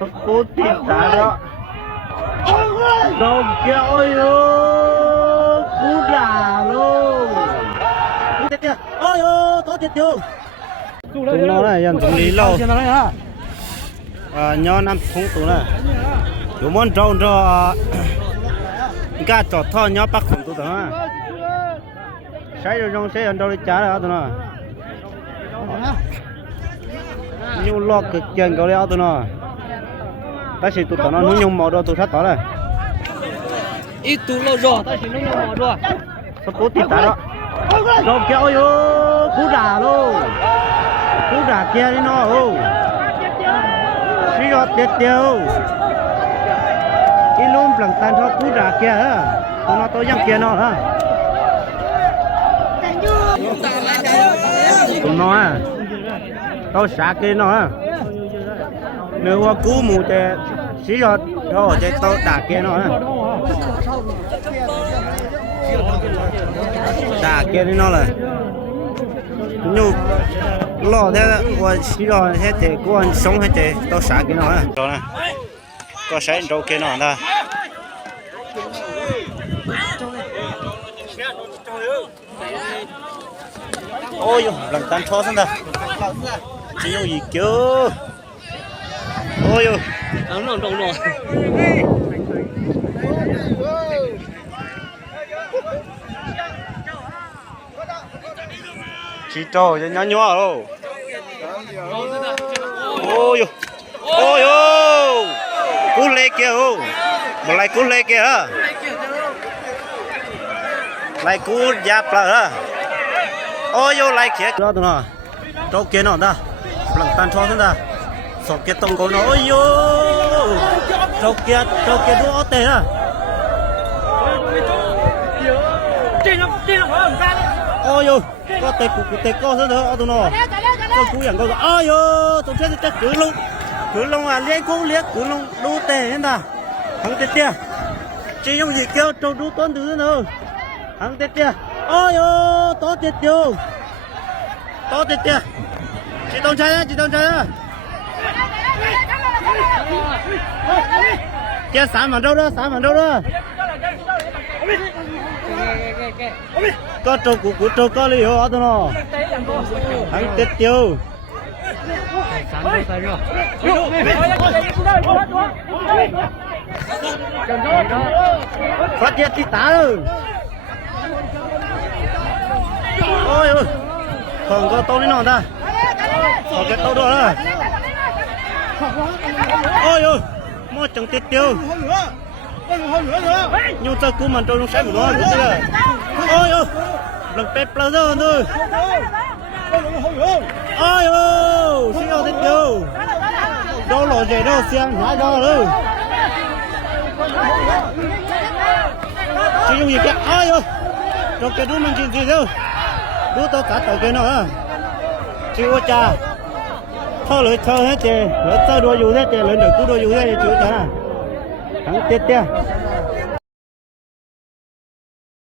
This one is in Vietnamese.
Cô tìm ta đó. Đâu kia ơi ơi, cú đà luôn. Cú chết chưa? Ôi ơi, có chết chưa? Chúng nó này dần chúng lý lâu. Nhớ năm thúng tụ này. Chúng muốn trâu cho cái trọt thọ nhớ bắt khủng tụ đó. Sai rồi trong xe đâu đi trả rồi tụi nó. Nhiều lọ cực chân cầu đeo tụi nó. Ta chỉ tụi nó nhung màu đó tụi sát đó này. Ít tụi nó rồi, ta chỉ nó nhung màu rồi. Sao cố tìm ta đó. Rồi kéo ơi cú đà luôn. Cú đà kia đi nó ô. Xí giọt tiệt tiêu. Cái lùm lằng tan cho cú đà kia á. Tụi nó tôi dăng kia nó hả. Tụi nó à. Tao xả kia nó à. Nếu mà cứu mù thì xí giọt thôi thì tao đả kia nó à. Đả kia đi nó là nhu lo thế qua xí giọt hết thì cô anh sống hết thì tao xả kia nó à. Rồi nè có xả đâu kia nó ta. Ôi lần tan cho xong ta. Chỉ yêu gì chưa? Ôi ôi, Nó rồi. chỉ trò cho nhỏ nhỏ đâu. Ôi ôi ôi, cú lê kia ô, một lại cú lê kia hả? Lại cú giáp là hả? Ôi ôi lại kia đó tụi nó, trâu kia nó ta, lần tan cho xong ta. Sọ kia tông cổ nó ôi yo trâu kia đũa tê à ôi yo có tê co thế nữa tụi nó con cúอย่างcon ôi yo tụi chết cứ lông à liên cú liếc cứ lông đu tê hết ta thằng tê tia chỉ dùng gì kêu trâu đu tuấn thứ nữa thằng tê tia ôi yo to tê tia chị tông trái á kia sản vào đâu đó có trâu của trâu có lý do tụi nó thằng tết tiêu phát hiện tí tá rồi ôi ôi còn có tao đi nào ta có cái tao đó đó ôi ôi mua chẳng tiết tiêu nhưng sao cứ mình trâu nó sáng của nó đúng chưa ôi ôi lần pet plơ rồi thôi ôi ôi xin ao tiết tiêu đâu lò dễ đâu xiang hái đâu rồi chỉ dùng gì kia ôi ôi trong cái đu mình chỉ gì đâu đu tao cả tàu kia nó à chỉ có cha thơ lưỡi thơ hết chị lưỡi tơ đua dù hết chị lưỡi được cứ đua dù hết chị chữ ta thằng tiết tia